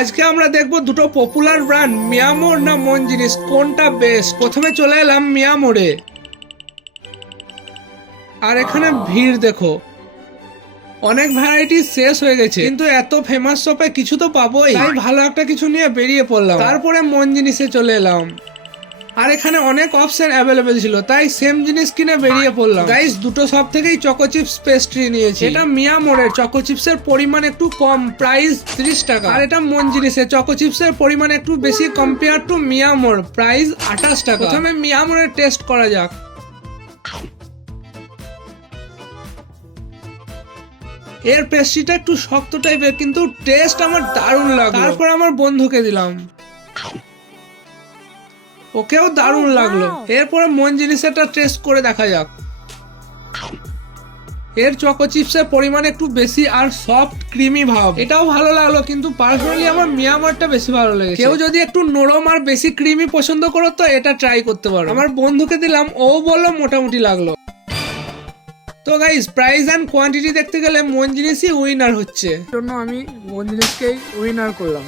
আজকে আমরা দেখবো দুটো পপুলার ব্র্যান্ড মিয়ামোর না মন জিনিস কোনটা বেস্ট। প্রথমে চলে এলাম মিয়ামোরে, আর এখানে ভিড় দেখো, অনেক ভ্যারাইটি শেষ হয়ে গেছে, কিন্তু এত ফেমাস শপে কিছু তো পাবোই, তাই ভালো একটা কিছু নিয়ে বেরিয়ে পড়লাম। তারপরে মন জিনিসে চলে এলাম, আর এখানে অনেক অপশন অ্যাভেলেবেল ছিল, তাই সেম জিনিস কিনে বেরিয়ে পড়লাম। গাইস, দুটো সব থেকেই চকো চিপস পেস্ট্রি নিয়েছি। এটা মিয়ামোরের চকো চিপসের পরিমাণ একটু কম, প্রাইস 30 টাকা। আর এটা মন জিনিসের চকো চিপসের পরিমাণ একটু বেশি কম্পেয়ার টু মিয়ামোর, প্রাইস 28 টাকা। প্রথমে মিয়ামোরের টেস্ট করা যাক। এর পেস্ট্রিটা একটু শক্ত টাইপের, কিন্তু টেস্ট আমার দারুণ লাগলো। তারপর আমার বন্ধুকে দিলাম, ওকেও দারুণ লাগলো। এরপরে মন জিনিসটা টেস্ট করে দেখা যাক। এর চকো চিপসের পরিমাণ একটু বেশি আর সফট ক্রিমি ভাব, এটাও ভালো লাগলো, কিন্তু পার্সোনালি আমার মিয়ামারটা বেশি ভালো লেগেছে। কেউ যদি একটু নরম আর বেশি ক্রিমি পছন্দ করো তো এটা ট্রাই করতে পারো। আমার বন্ধুকে দিলাম, ও বললো মোটামুটি লাগলো। তো গাইস, প্রাইস এন্ড কোয়ান্টিটি দেখতে গেলে মন জিনিসই উইনার হচ্ছে, জন্য আমি মন জিনিসকেই উইনার করলাম।